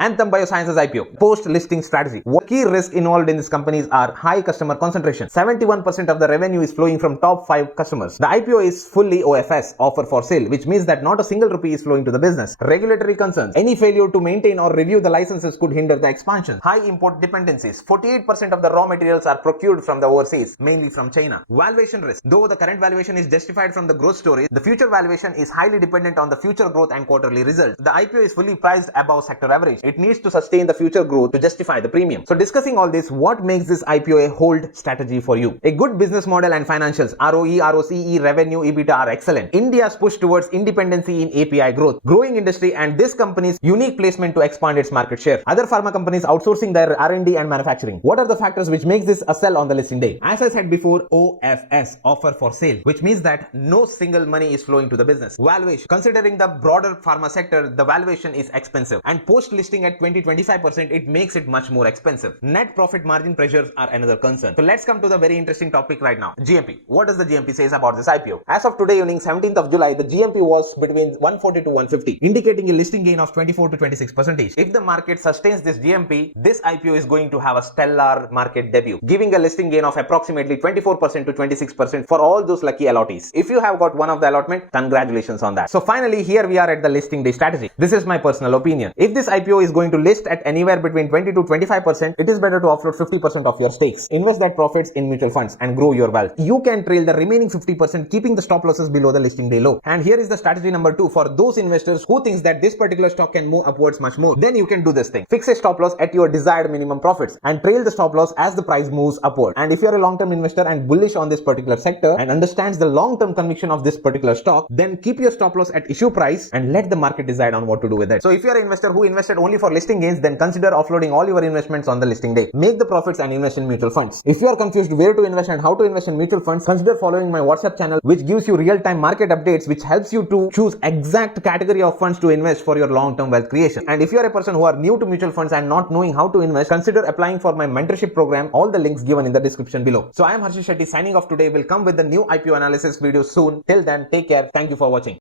Anthem Biosciences IPO post-listing strategy. What key risks involved in these companies are high customer concentration. 71% of the revenue is flowing from top 5 customers. The IPO is fully OFS, offer for sale, which means that not a single rupee is flowing to the business. Regulatory concerns. Any failure to maintain or review the licenses could hinder the expansion. High import dependencies. 48% of the raw materials are procured from the overseas, mainly from China. Valuation risk. Though the current valuation is justified from the growth story, the future valuation is highly dependent on the future growth and quarterly results. The IPO is fully priced above sector average. It needs to sustain the future growth to justify the premium. So discussing all this, what makes this IPO a hold strategy for you? A good business model and financials, ROE, ROCE, revenue, EBITDA are excellent. India's push towards independency in API growth, growing industry, and this company's unique placement to expand its market share. Other pharma companies outsourcing their R&D and manufacturing. What are the factors which makes this a sell on the listing day? As I said before, OFS, offer for sale, which means that no single money is flowing to the business. Valuation. Considering the broader pharma sector, the valuation is expensive, and post-listing at 20-25%, it makes it much more expensive. Net profit margin pressures are another concern. So let's come to the very interesting topic right now. GMP. What does the GMP says about this IPO? As of today evening, 17th of July, the GMP was between 140 to 150, indicating a listing gain of 24 to 26%. If the market sustains this GMP, this IPO is going to have a stellar market debut, giving a listing gain of approximately 24% to 26% for all those lucky allottees. If you have got one of the allotment, congratulations on that. So finally, here we are at the listing day strategy. This is my personal opinion. If this IPO is going to list at anywhere between 20 to 25%, it is better to offload 50% of your stakes. Invest that profits in mutual funds and grow your wealth. You can trail the remaining 50%, keeping the stop losses below the listing day low. And here is the strategy number 2 for those investors who thinks that this particular stock can move upwards much more. Then you can do this thing. Fix a stop loss at your desired minimum profits and trail the stop loss as the price moves upward. And if you are a long-term investor and bullish on this particular sector and understands the long-term conviction of this particular stock, then keep your stop loss at issue price and let the market decide on what to do with it. So if you are an investor who invested only for listing gains, then consider offloading all your investments on the listing day. Make the profits and invest in mutual funds. If you are confused where to invest and how to invest in mutual funds, consider following my WhatsApp channel, which gives you real-time market updates, which helps you to choose exact category of funds to invest for your long-term wealth creation. And if you are a person who are new to mutual funds and not knowing how to invest, consider applying for my mentorship program. All the links given in the description below. So I am Harshit Shetty signing off today. Will come with the new IPO analysis video soon. Till then, take care. Thank you for watching.